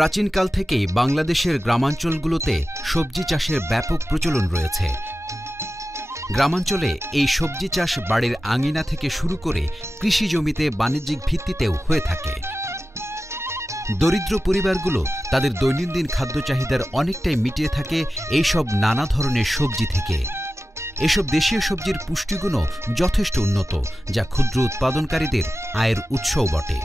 প্রাচীনকাল থেকেই বাংলাদেশের গ্রামাঞ্চলগুলোতে সবজি চাষের ব্যাপক প্রচলন রয়েছে। গ্রামাঞ্চলে এই সবজি চাষ বাড়ির আঙিনা থেকে শুরু করে কৃষি জমিতে বাণিজ্যিক ভিত্তিতেও হয়ে থাকে। দরিদ্র পরিবারগুলো তাদের দৈনন্দিন খাদ্য চাহিদার অনেকটাই মিটিয়ে থাকে এইসব নানা ধরনের সবজি থেকে। এসব দেশীয় সবজির পুষ্টিগুণও যথেষ্ট উন্নত, যা ক্ষুদ্র উৎপাদনকারীদের আয়ের উৎসও বটে।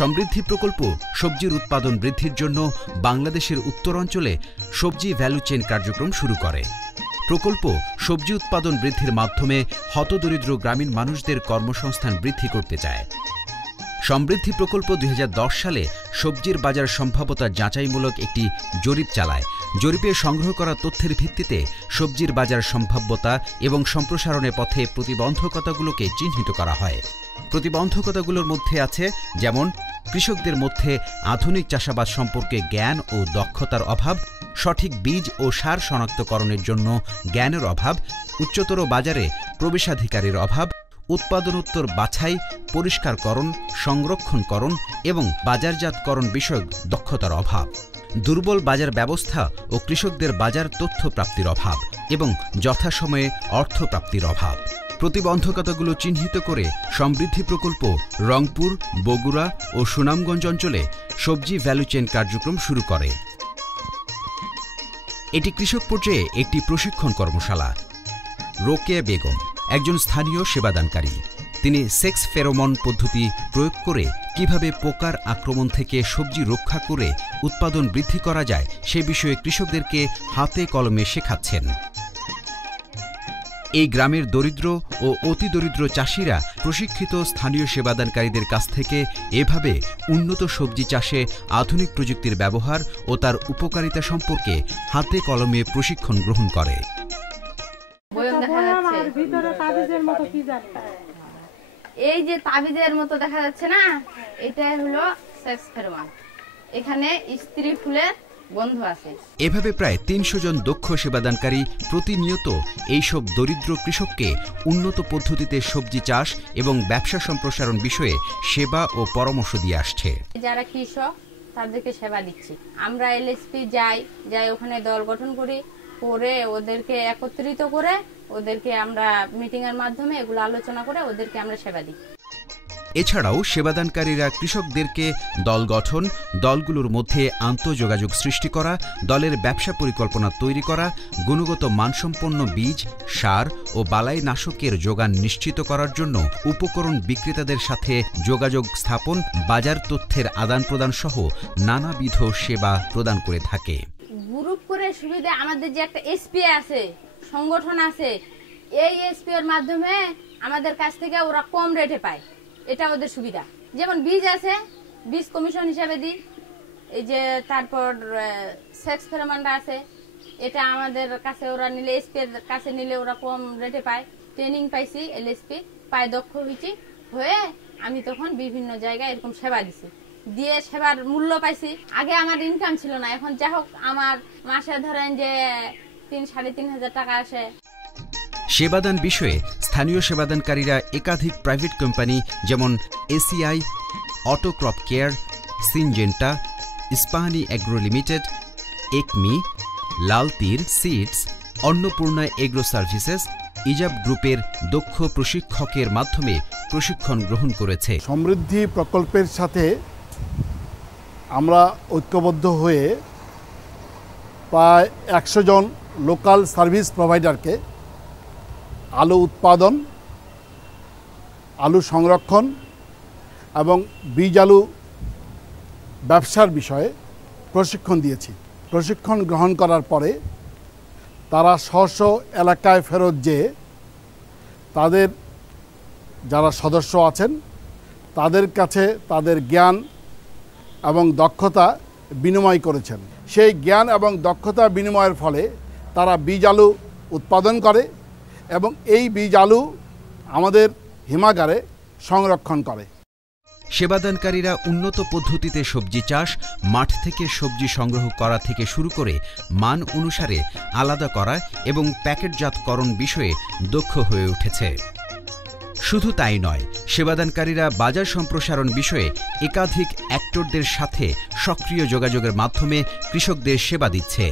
সমৃদ্ধি প্রকল্প সবজির উৎপাদন বৃদ্ধির জন্য বাংলাদেশের উত্তরাঞ্চলে সবজি ভ্যালু চেইন কার্যক্রম শুরু করে। প্রকল্প সবজি উৎপাদন বৃদ্ধির মাধ্যমে হতদরিদ্র গ্রামীণ মানুষদের কর্মসংস্থান বৃদ্ধি করতে চায়। সমৃদ্ধি প্রকল্প 2010 সালে সবজির বাজার সম্ভাব্যতা যাচাইমূলক একটি জরিপ চালায়। জরিপে সংগ্রহ করা তথ্যের ভিত্তিতে সবজির বাজার সম্ভাব্যতা এবং সম্প্রসারণের পথে প্রতিবন্ধকতাগুলোকে চিহ্নিত করা হয়। প্রতিবন্ধকতাগুলোর মধ্যে আছে যেমন কৃষকদের মধ্যে আধুনিক চাষাবাদ সম্পর্কে জ্ঞান ও দক্ষতার অভাব, সঠিক বীজ ও সার শনাক্তকরণের জন্য জ্ঞানের অভাব, উচ্চতর বাজারে প্রবেশাধিকারের অভাব, উৎপাদনোত্তর বাছাই, পরিষ্কারকরণ, সংরক্ষণকরণ এবং বাজারজাতকরণ বিষয়ক দক্ষতার অভাব, দুর্বল বাজার ব্যবস্থা ও কৃষকদের বাজার তথ্য প্রাপ্তির অভাব এবং যথাসময়ে অর্থ প্রাপ্তির অভাব। প্রতিবন্ধকতাগুলো চিহ্নিত করে সমৃদ্ধি প্রকল্প রংপুর, বগুড়া ও সুনামগঞ্জ অঞ্চলে সবজি ভ্যালু চেইন কার্যক্রম শুরু করে। এটি কৃষক পর্যায়ে একটি প্রশিক্ষণ কর্মশালা। রোকেয়া বেগম একজন স্থানীয় সেবাদানকারী। তিনি সেক্স ফেরোমন পদ্ধতি প্রয়োগ করে কিভাবে পোকার আক্রমণ থেকে সবজি রক্ষা করে উৎপাদন বৃদ্ধি করা যায় সে বিষয়ে কৃষকদেরকে হাতে কলমে শেখাচ্ছেন। এই গ্রামের দরিদ্র ও অতি দরিদ্র চাষিরা প্রশিক্ষিত স্থানীয় সেবাদানকারীদের কাছ থেকে এভাবে উন্নত সবজি চাষে আধুনিক প্রযুক্তির ব্যবহার ও তার উপকারিতা সম্পর্কে হাতে কলমে প্রশিক্ষণ গ্রহণ করে। এই যে তাবিজের মতো দেখা যাচ্ছে না, এটা হলো সেক্স ফেরোমন। এখানে স্ত্রী ফুলের গন্ধ আছে। এভাবে প্রায় 300 জন দক্ষ সেবাদানকারী প্রতিনিয়ত এইসব দরিদ্র কৃষককে উন্নত পদ্ধতিতে সবজি চাষ এবং ব্যবসা সম্প্রসারণ বিষয়ে সেবা ও পরামর্শ দিয়ে আসছে। যারা কৃষক তাদেরকে সেবা দিচ্ছি। আমরা এলএসপি যাই ওখানে দল গঠন করি, করে ওদেরকে একত্রিত করে ওদেরকে আমরা মিটিং এর মাধ্যমে এগুলো আলোচনা করে ওদেরকে আমরা সেবা দিই। এছাড়াও সেবাদানকারীরা কৃষকদেরকে দল গঠন, দলগুলোর মধ্যে আন্তঃযোগাযোগ সৃষ্টি করা, দলের ব্যবসা পরিকল্পনা তৈরি করা, গুণগত মানসম্পন্ন বীজ, সার ও বালাইনাশকের যোগান নিশ্চিত করার জন্য উপকরণ বিক্রেতাদের সাথে যোগাযোগ স্থাপন, বাজার তথ্যের আদান প্রদান সহ নানাবিধ সেবা প্রদান করে থাকে। গ্রুপ করে সুবিধা আমাদের যে একটা এসপি আছে, সংগঠন আছে, এই এসপি এর মাধ্যমে আমাদের কাছ থেকে ওরা কম রেটে পায়। এটা ওদের সুবিধা। যেমন বীজ আছে, বীজ কমিশন হিসাবে দিই। এই যে তারপর সেক্স ফেরোমনটা আছে, এটা আমাদের কাছে ওরা নিলে, এসপি এর কাছে নিলে ওরা কম রেটে পায়। ট্রেনিং পাইছি, এলএসপি পায়, দক্ষ হয়েছি, হয়ে আমি তখন বিভিন্ন জায়গায় এরকম সেবা দিছি, দিয়ে সেবার মূল্য পাইছি। আগে আমার ইনকাম ছিল না, এখন যা হোক আমার মাসে ধরেন যে 3-3.5 টাকা আসে। সেবাদান বিষয়ে স্থানীয় সেবাদানকারীরা একাধিক প্রাইভেট কোম্পানি যেমন ACI, auto crop care, Syngenta, Ispahani agro limited, ACME, Lal Teer seeds, Annapurna agro services, ইজাব গ্রুপের দক্ষ প্রশিক্ষকের মাধ্যমে প্রশিক্ষণ গ্রহণ করেছে। সমৃদ্ধি প্রকল্পের সাথে আমরা ঐক্যবদ্ধ হয়ে প্রায় 100 জন লোকাল সার্ভিস প্রোভাইডারকে আলু উৎপাদন, আলু সংরক্ষণ এবং বীজ আলু ব্যবসার বিষয়ে প্রশিক্ষণ দিয়েছি। প্রশিক্ষণ গ্রহণ করার পরে তারা স্ব এলাকায় ফেরত যেয়ে তাদের যারা সদস্য আছেন তাদের কাছে তাদের জ্ঞান এবং দক্ষতা বিনিময় করেছেন। সেই জ্ঞান এবং দক্ষতা বিনিময়ের ফলে তারা বীজ আলু উৎপাদন করে এবং এই বীজ আলু আমাদের হিমাগারে সংরক্ষণ করে। সেবাদানকারীরা উন্নত পদ্ধতিতে সবজি চাষ, মাঠ থেকে সবজি সংগ্রহ করা থেকে শুরু করে মান অনুসারে আলাদা করা এবং প্যাকেটজাতকরণ বিষয়ে দক্ষ হয়ে উঠেছে। শুধু তাই নয়, সেবাদানকারীরা বাজার সম্প্রসারণ বিষয়ে একাধিক অ্যাক্টরদের সাথে সক্রিয় যোগাযোগের মাধ্যমে কৃষকদের সেবা দিচ্ছে।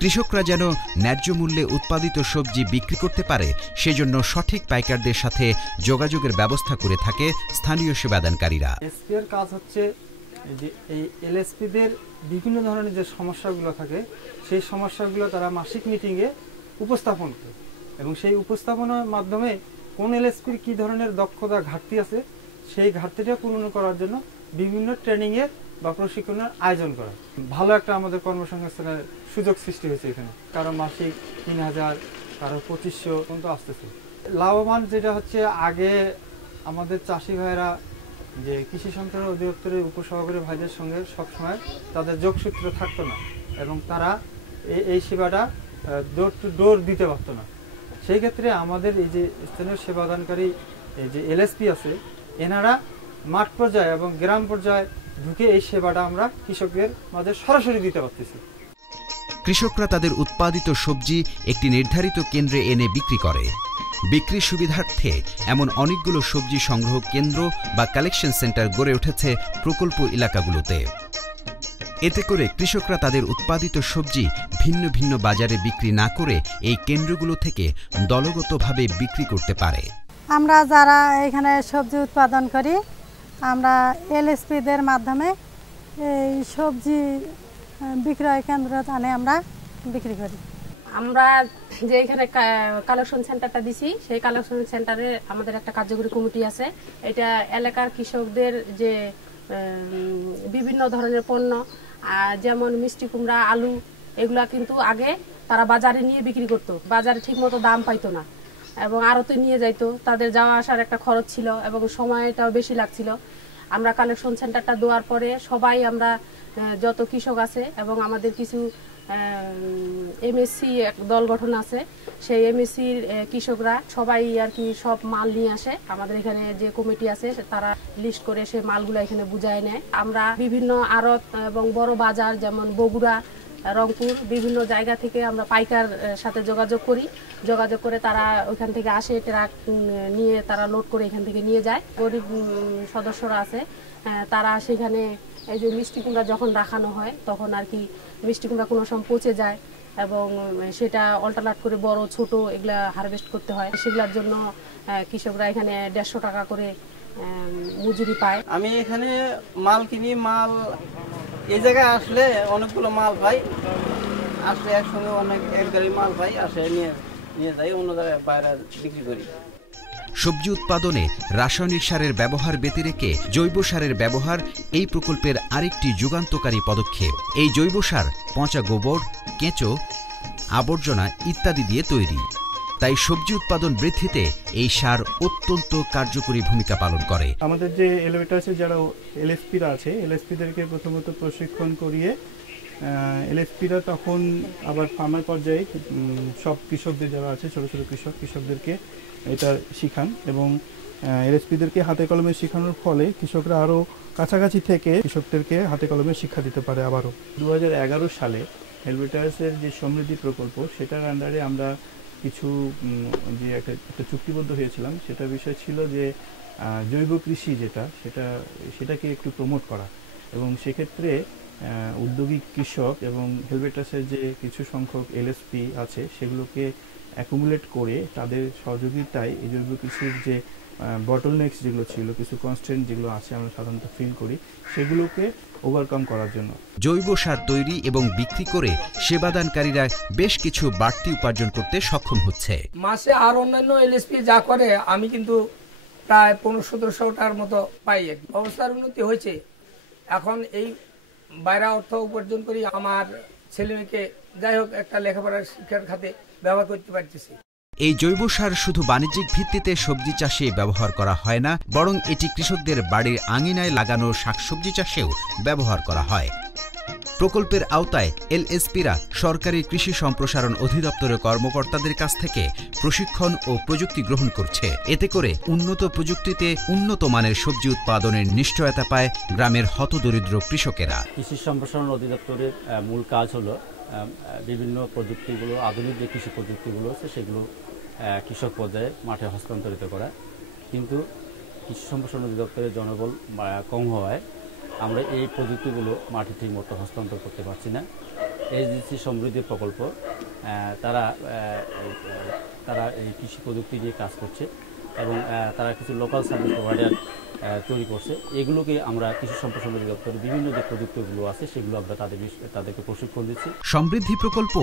কৃষকরা যেন ন্যায্য মূল্যে উৎপাদিত সবজি বিক্রি করতে পারে, সেজন্য সঠিক পাইকারদের সাথে যোগাযোগের ব্যবস্থা করে থাকে স্থানীয় সেবাদানকারীরা। এসপির কাজ হচ্ছে যে এই এলএসপিদের বিভিন্ন ধরনের যে সমস্যাগুলো থাকে সেই সমস্যাগুলো তারা মাসিক মিটিংয়ে উপস্থাপন করে এবং সেই উপস্থাপনার মাধ্যমে কোন এলএসপির কী ধরনের দক্ষতা ঘাটতি আছে সেই ঘাটতিটা পূরণ করার জন্য বিভিন্ন ট্রেনিংয়ের বা প্রশিক্ষণের আয়োজন করা। ভালো একটা আমাদের কর্মসংস্থানের সুযোগ সৃষ্টি হয়েছে এখানে। কারো মাসিক 3000, কারো 2500 পর্যন্ত আসতেছে। লাভবান যেটা হচ্ছে, আগে আমাদের চাষি ভাইয়েরা যে কৃষি সম্প্রসারণ অধিদপ্তরের উপসহকারী ভাইদের সঙ্গে সবসময় তাদের যোগসূত্র থাকতো না এবং তারা এই সেবাটা ডোর টু ডোর দিতে পারতো না। সেই ক্ষেত্রে আমাদের এই যে স্থানীয় সেবাদানকারী এই যে এলএসপি আছে, এনারা মাঠ পর্যায়ে এবং গ্রাম পর্যায়ে ঢুকে এই সেবাটা আমরা কৃষকদের মাঝে সরাসরি দিতে পারতেছি। কৃষকরা তাদের উৎপাদিত সবজি একটি নির্ধারিত কেন্দ্রে এনে বিক্রি করে। বিক্রির সুবিধার্থে এমন অনেকগুলো সবজি সংগ্রহ কেন্দ্র বা কালেকশন সেন্টার গড়ে উঠেছে প্রকল্প এলাকাগুলোতে। এতে করে কৃষকরা তাদের উৎপাদিত সবজি ভিন্ন ভিন্ন বাজারে বিক্রি না করে এই কেন্দ্রগুলো থেকে দলগতভাবে বিক্রি করতে পারে। আমরা যারা এখানে সবজি উৎপাদন করি, আমরা এলএসপিদের মাধ্যমে এই সবজি বিক্রয় কেন্দ্র আনে আমরা বিক্রি করি। আমরা যে এখানে কালেকশন সেন্টারটা দিছি, সেই কালেকশন সেন্টারে আমাদের একটা কার্যকরী কমিটি আছে। এটা এলাকার কৃষকদের যে বিভিন্ন ধরনের পণ্য, যেমন মিষ্টি কুমড়া, আলু, এগুলা কিন্তু আগে তারা বাজারে নিয়ে বিক্রি করতো। বাজারে ঠিকমতো দাম পাইতো না এবং আড়তে নিয়ে যাইতো। তাদের যাওয়া আসার একটা খরচ ছিল এবং সময়টাও বেশি লাগছিল। আমরা কালেকশন সেন্টারটা দেওয়ার পরে সবাই আমরা যত কৃষক আছে এবং আমাদের কিছু এমএসসি দল গঠন আছে, সেই এমএসসির কৃষকরা সবাই আর কি সব মাল নিয়ে আসে। আমাদের এখানে যে কমিটি আছে তারা লিস্ট করে সে মালগুলো এখানে বুঝায় নেয়। আমরা বিভিন্ন আড়ত এবং বড় বাজার যেমন বগুড়া, রংপুর, বিভিন্ন জায়গা থেকে আমরা পাইকার সাথে যোগাযোগ করি। যোগাযোগ করে তারা ওইখান থেকে আসে, ট্রাক নিয়ে তারা লোড করে এখান থেকে নিয়ে যায়। গরিব সদস্যরা আছে, তারা সেখানে এই যে মিষ্টি কুমড়া যখন রাখানো হয় তখন আর কি মিষ্টি কুমড়া কোনো সময় পচে যায় এবং সেটা অল্টারনেট করে বড় ছোট এগুলা হারভেস্ট করতে হয়। সেগুলোর জন্য কৃষকরা এখানে 150 টাকা করে মজুরি পায়। আমি এখানে মাল কিনি, মাল এই জায়গায় আসলে অনেকগুলো মাল পাই, আসলে একসঙ্গে এক গাড়ি মাল পাই, আসে নিয়ে যাই অন্য জায়গায় বাইরে বিক্রি করি। সবজি উৎপাদনে রাসায়নিক সারের ব্যবহার ব্যতিরেকে জৈব সারের ব্যবহার এই প্রকল্পের আরেকটি যুগান্তকারী পদক্ষেপ। এই জৈব সার পচা গোবর, কেঁচো, আবর্জনা ইত্যাদি দিয়ে তৈরি। তাই সবজি উৎপাদন বৃদ্ধিতে এই সার অত্যন্ত কার্যকরী ভূমিকা পালন করে। আমাদের যে এলিভেটার্সে যারা এলএসপিরা আছে, এলএসপিদেরকে প্রথমত প্রশিক্ষণ করিয়ে এলএসপিরা তখন আবার ফার্মার পর্যায়ে সব কৃষকদের যারা আছে, ছোট ছোট কৃষকদেরকে এটা শিখান এবং এলএসপিদেরকে হাতে কলমে শেখানোর ফলে কৃষকরা আরও কাছাকাছি থেকে কৃষকদেরকে হাতে কলমে শিক্ষা দিতে পারে। আবারও 2011 সালে এলিভেটার্সের যে সমৃদ্ধি প্রকল্প, সেটার আন্ডারে আমরা কিছু যে একটা চুক্তিবদ্ধ হয়েছিলাম, সেটা বিষয় ছিল যে জৈব কৃষি সেটাকে একটু প্রমোট করা এবং সেক্ষেত্রে উদ্যোগী কৃষক এবং হেলভেটাসের যে কিছু সংখ্যক এলএসপি আছে সেগুলোকে অ্যাকুমুলেট করে তাদের সহযোগিতায় এই জৈব কৃষির যে বটলনেক্স যেগুলো ছিল, কিছু কনস্ট্যান্ট যেগুলো আছে আমরা সাধারণত ফিল করি, সেগুলোকে ওভারকাম করার জন্য জৈব সার তৈরি এবং বিক্রি করে সেবাদানকারীরা বেশ কিছু বাড়তি উপার্জন করতে সক্ষম হচ্ছে। মাসে আর অন্যান্য এলএসপি যা করে আমি কিন্তু প্রায় 1500-1700 টাকার মতো পাই। অবস্থার উন্নতি হয়েছে। এখন এই বাইরে অর্থ উপার্জন করি, আমার ছেলে মেয়েকে যাই হোক একটা লেখাপড়ার শিক্ষার খাতে ব্যবহার করতে পারতেছি। এই জৈব সার শুধু বাণিজ্যিক ভিত্তিতে সবজি চাষে ব্যবহার করা হয় না, বরং এটি কৃষকদের বাড়ির আঙিনায় লাগানো শাকসবজি চাষেও ব্যবহার করা হয়। প্রকল্পের আওতায় এলএসপিরা সরকারি কৃষি সম্প্রসারণ অধিদপ্তরের কর্মকর্তাদের কাছ থেকে প্রশিক্ষণ ও প্রযুক্তি গ্রহণ করছে। এতে করে উন্নত প্রযুক্তিতে উন্নত মানের সবজি উৎপাদনের নিশ্চয়তা পায় গ্রামের হতদরিদ্র কৃষকেরা। কৃষি সম্প্রসারণ অধিদপ্তরের মূল কাজ হলো বিভিন্ন প্রযুক্তিগুলো, আধুনিক যে কৃষি প্রযুক্তিগুলো আছে সেগুলো কৃষক পর্যায়ে মাঠে হস্তান্তরিত করা, কিন্তু কৃষি সম্প্রসারণ অধিদপ্তরের জনবল কম হওয়ায় আমরা এই প্রযুক্তিগুলো মাঠে ঠিকমতো হস্তান্তর করতে পারছি না। এসডিজি সমৃদ্ধি প্রকল্প তারা এই কৃষি প্রযুক্তি নিয়ে কাজ করছে এবং তারা কিছু লোকাল সার্ভিস প্রোভাইডার তৈরি করছে। এগুলোকে আমরা কৃষি সম্প্রসারণ অধিদপ্তরের বিভিন্ন যে প্রযুক্তিগুলো আছে সেগুলো আমরা তাদেরকে প্রশিক্ষণ দিচ্ছি। সমৃদ্ধি প্রকল্প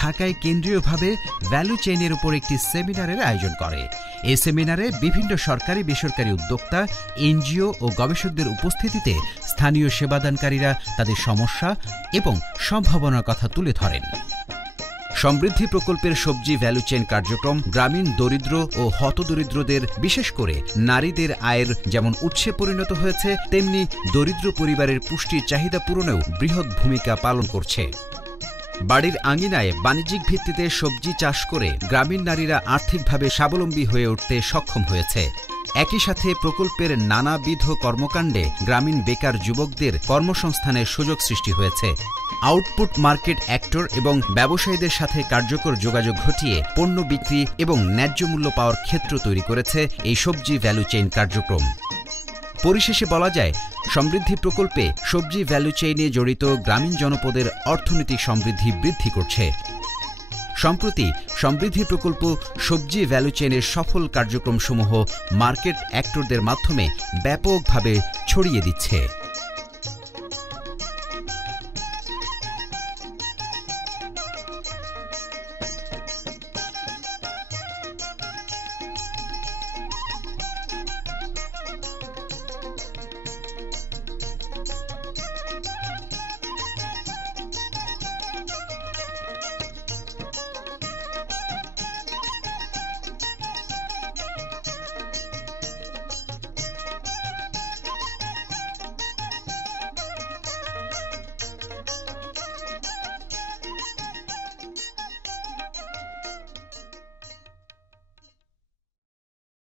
ঢাকায় কেন্দ্রীয়ভাবে ভ্যালু চেইনের উপর একটি সেমিনারের আয়োজন করে। এই সেমিনারে বিভিন্ন সরকারি বেসরকারি উদ্যোক্তা, এনজিও ও গবেষকদের উপস্থিতিতে স্থানীয় সেবাদানকারীরা তাদের সমস্যা এবং সম্ভাবনার কথা তুলে ধরেন। সমৃদ্ধি প্রকল্পের সবজি ভ্যালু চেইন কার্যক্রম গ্রামীণ দরিদ্র ও হতদরিদ্রদের, বিশেষ করে নারীদের আয়ের যেমন উৎসে পরিণত হয়েছে, তেমনি দরিদ্র পরিবারের পুষ্টির চাহিদা পূরণেও বৃহৎ ভূমিকা পালন করছে। বাড়ির আঙিনায় বাণিজ্যিক ভিত্তিতে সবজি চাষ করে গ্রামীণ নারীরা আর্থিকভাবে স্বাবলম্বী হয়ে উঠতে সক্ষম হয়েছে। একই সাথে প্রকল্পের নানাবিধ কর্মকাণ্ডে গ্রামীণ বেকার যুবকদের কর্মসংস্থানের সুযোগ সৃষ্টি হয়েছে। আউটপুট মার্কেট অ্যাক্টর এবং ব্যবসায়ীদের সাথে কার্যকর যোগাযোগ ঘটিয়ে পণ্য বিক্রি এবং ন্যায্য মূল্য পাওয়ার ক্ষেত্র তৈরি করেছে এই সবজি ভ্যালু চেইন কার্যক্রম। পরিশেষে বলা যায়, সমৃদ্ধি প্রকল্পে সবজি ভ্যালু চেইনে জড়িত গ্রামীণ জনপদের অর্থনৈতিক সমৃদ্ধি বৃদ্ধি করছে। সম্প্রতি সমৃদ্ধি প্রকল্প সবজি ভ্যালু চেইনের সফল কার্যক্রমসমূহ মার্কেট অ্যাক্টরদের মাধ্যমে ব্যাপকভাবে ছড়িয়ে দিচ্ছে।